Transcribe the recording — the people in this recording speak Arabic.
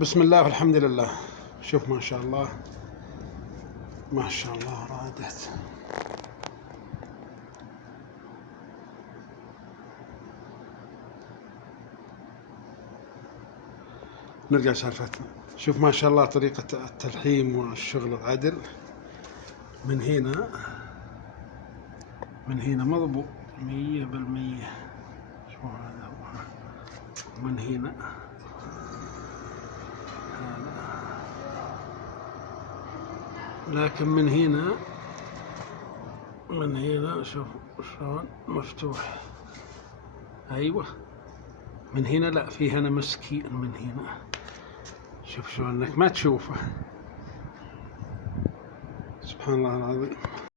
بسم الله والحمد لله. شوف ما شاء الله ما شاء الله رادت. نرجع سالفتنا. شوف ما شاء الله طريقة التلحيم والشغل العدل. من هنا مضبوط 100%. شوف هذا هو. من هنا لكن من هنا شوف شلون مفتوح. ايوه من هنا لا، في هنا مسكين من هنا. شوف شلون انك ما تشوفه. سبحان الله العظيم.